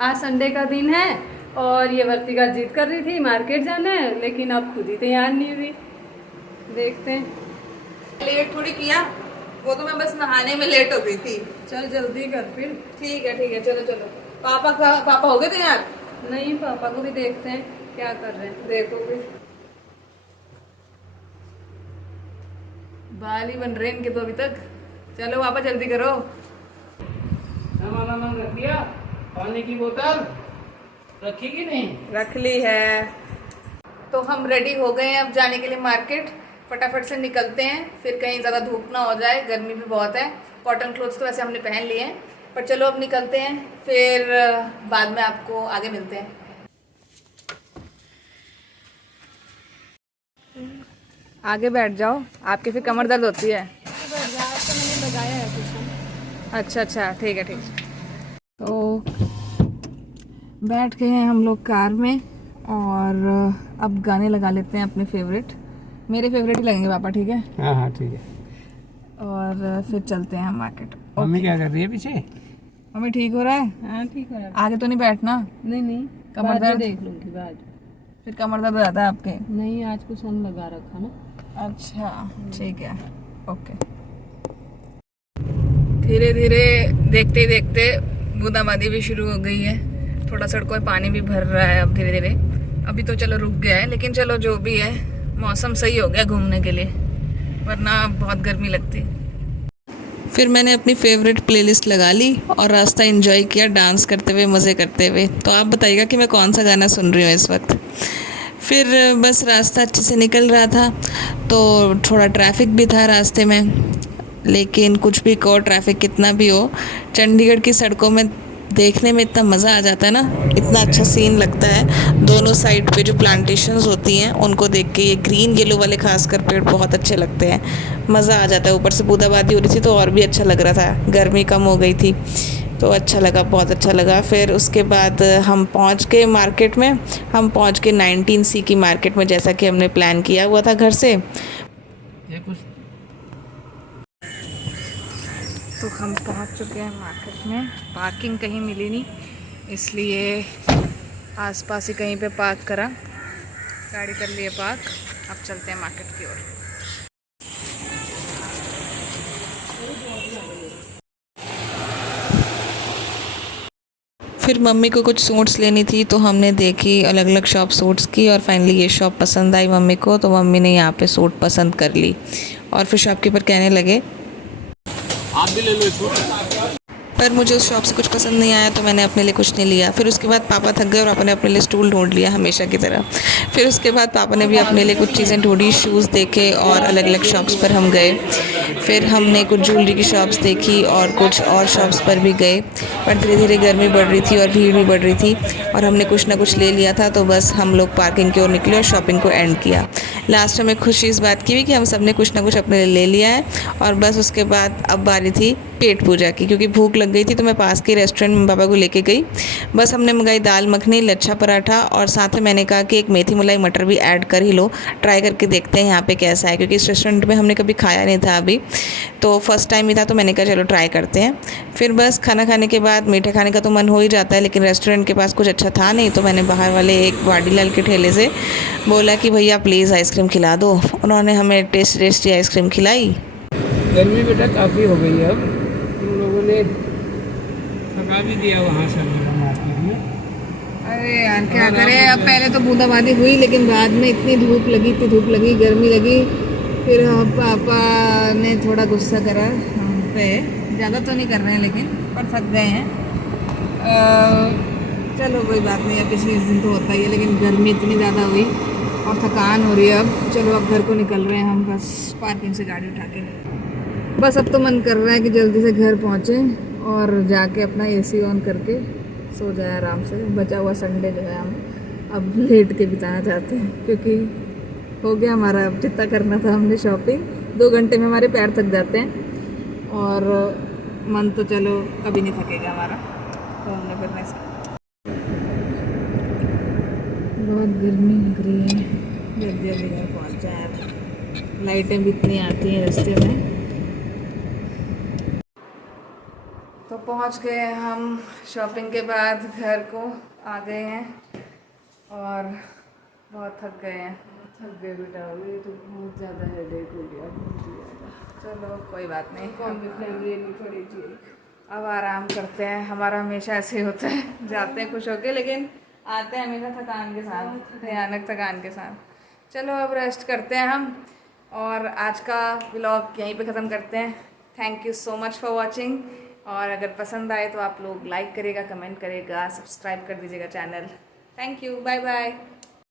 आज संडे का दिन है और ये वर्तिका जिद कर रही थी मार्केट जाना है, लेकिन अब खुद ही तैयार नहीं हुई। देखते हैं। लेट थोड़ी किया, वो तो मैं बस नहाने में लेट हो गई थी। चल जल्दी कर फिर। ठीक है चलो चलो। पापा हो गए तैयार? नहीं, पापा को भी देखते हैं क्या कर रहे हैं। देखो फिर बाल ही बन रहे इनके तो अभी तक। चलो पापा जल्दी करो। सामान रख दिया? पानी की बोतल रखी कि नहीं? रख ली है। तो हम रेडी हो गए हैं अब जाने के लिए मार्केट। फटाफट से निकलते हैं, फिर कहीं ज़्यादा धूप ना हो जाए, गर्मी भी बहुत है। कॉटन क्लोथ्स तो वैसे हमने पहन लिए हैं, पर चलो अब निकलते हैं, फिर बाद में आपको आगे मिलते हैं। आगे बैठ जाओ, आपकी फिर कमर दर्द होती है। मैंने लगाया है कुछ। अच्छा ठीक है तो बैठ गए हैं हम लोग कार में और अब गाने लगा लेते हैं अपने फेवरेट। मेरे फेवरेट ही लगेंगे पापा, ठीक है? हाँ ठीक है। और फिर चलते हैं हम मार्केट। मम्मी क्या कर रही है पीछे? मम्मी ठीक हो रहा है? हाँ ठीक है। आगे तो नहीं बैठना? नहीं कमर दर्द देख लूंगी बाद। फिर कमर दर्द हो जाता है आपके? नहीं, आज कुछ सन लगा रखा ना। अच्छा ठीक है, ओके। धीरे धीरे देखते ही देखते बूंदाबांदी भी शुरू हो गई है। थोड़ा सड़कों में पानी भी भर रहा है अब धीरे धीरे। अभी तो चलो रुक गया है, लेकिन चलो जो भी है मौसम सही हो गया घूमने के लिए, वरना बहुत गर्मी लगती। फिर मैंने अपनी फेवरेट प्लेलिस्ट लगा ली और रास्ता एंजॉय किया, डांस करते हुए, मज़े करते हुए। तो आप बताइएगा कि मैं कौन सा गाना सुन रही हूँ इस वक्त। फिर बस रास्ता अच्छे से निकल रहा था, तो थोड़ा ट्रैफिक भी था रास्ते में, लेकिन कुछ भी कहो, ट्रैफिक कितना भी हो, चंडीगढ़ की सड़कों में देखने में इतना मज़ा आ जाता है ना, इतना अच्छा सीन लगता है। दोनों साइड पे जो प्लांटेशंस होती हैं उनको देख के, ये ग्रीन येलो वाले खासकर पेड़ बहुत अच्छे लगते हैं, मज़ा आ जाता है। ऊपर से बूंदाबांदी हो रही थी तो और भी अच्छा लग रहा था, गर्मी कम हो गई थी तो अच्छा लगा, बहुत अच्छा लगा। फिर उसके बाद हम पहुंच गए मार्केट में। हम पहुंच गए 19C की मार्केट में, जैसा कि हमने प्लान किया हुआ था घर से। ये कुछ तो हम पहुंच चुके हैं मार्केट में। पार्किंग कहीं मिली नहीं, इसलिए आसपास ही कहीं पे पार्क करा, गाड़ी कर लिए पार्क। अब चलते हैं मार्केट की ओर। फिर मम्मी को कुछ सूट्स लेनी थी तो हमने देखी अलग अलग शॉप सूट्स की, और फाइनली ये शॉप पसंद आई मम्मी को, तो मम्मी ने यहाँ पे सूट पसंद कर ली। और फिर शॉपकीपर कहने लगे आप भी ले लो छूट। पर मुझे उस शॉप से कुछ पसंद नहीं आया तो मैंने अपने लिए कुछ नहीं लिया। फिर उसके बाद पापा थक गए और पापा ने अपने लिए स्टूल ढूंढ लिया हमेशा की तरह। फिर उसके बाद पापा ने भी अपने लिए कुछ चीज़ें ढूंढी, शूज़ देखे और अलग अलग शॉप्स पर हम गए। फिर हमने कुछ ज्वेलरी की शॉप्स देखी और कुछ और शॉप्स पर भी गए, पर धीरे धीरे गर्मी बढ़ रही थी और भीड़ भी बढ़ रही थी और हमने कुछ ना कुछ ले लिया था, तो बस हम लोग पार्किंग की ओर निकले और शॉपिंग को एंड किया। लास्ट में खुशी इस बात की भी कि हम सब ने कुछ ना कुछ अपने लिए ले लिया है। और बस उसके बाद अब बारी थी पेट पूजा की, क्योंकि भूख लग गई थी तो मैं पास के रेस्टोरेंट में पापा को लेके गई। बस हमने मंगाई दाल मखनी, लच्छा पराठा, और साथ में मैंने कहा कि एक मेथी मलाई मटर भी ऐड कर ही लो, ट्राई करके देखते हैं यहाँ पे कैसा है, क्योंकि इस रेस्टोरेंट में हमने कभी खाया नहीं था अभी, तो फर्स्ट टाइम ही था, तो मैंने कहा चलो ट्राई करते हैं। फिर बस खाना खाने के बाद मीठे खाने का तो मन हो ही जाता है, लेकिन रेस्टोरेंट के पास कुछ अच्छा था नहीं, तो मैंने बाहर वाले एक वाडीलाल के ठेले से बोला कि भैया प्लीज़ आइसक्रीम खिला दो। उन्होंने हमें टेस्टी आइसक्रीम खिलाई। गर्मी बेटा काफ़ी हो गई है, अब तुम लोगों ने थका भी दिया वहाँ से मार्केट में। अरे यार क्या करें, अब पहले तो बूंदाबांदी हुई, लेकिन बाद में इतनी धूप लगी, गर्मी लगी। फिर पापा ने थोड़ा गुस्सा करा हम पे, ज़्यादा तो नहीं कर रहे हैं लेकिन, पर थक गए हैं। चलो कोई बात नहीं, अब किसी दिन तो होता ही है, लेकिन गर्मी इतनी ज़्यादा हुई और थकान हो रही है। अब चलो अब घर को निकल रहे हैं हम, बस पार्किंग से गाड़ी उठा के। बस अब तो मन कर रहा है कि जल्दी से घर पहुँचें और जाके अपना AC ऑन करके सो जाए आराम से। बचा हुआ संडे जो है हम अब लेट के बिताना चाहते हैं, क्योंकि हो गया हमारा अब जितना करना था हमने शॉपिंग। 2 घंटे में हमारे पैर थक जाते हैं और मन तो चलो कभी नहीं थकेगा हमारा घूमने फिरने से। बहुत गर्मी लग रही है, जल्दी जल्दी घर पहुँच जाए। लाइटें भी इतनी आती हैं रास्ते में। तो पहुंच गए हम शॉपिंग के बाद घर को आ गए हैं और बहुत थक गए हैं। थक गए बेटा, ये तो बहुत ज़्यादा हेडेक हो गया, बहुत ही ज़्यादा। चलो कोई बात नहीं, कॉम्बी फ्लेम लेनी पड़ेगी। अब आराम करते हैं। हमारा हमेशा ऐसे ही होता है, जाते हैं खुश होके लेकिन आते हैं हमेशा थकान के साथ, भयानक थकान के साथ। चलो अब रेस्ट करते हैं हम और आज का व्लॉग यहीं पे ख़त्म करते हैं। Thank you so much for watching, और अगर पसंद आए तो आप लोग लाइक करेगा, कमेंट करेगा, सब्सक्राइब कर दीजिएगा channel. Thank you, bye bye.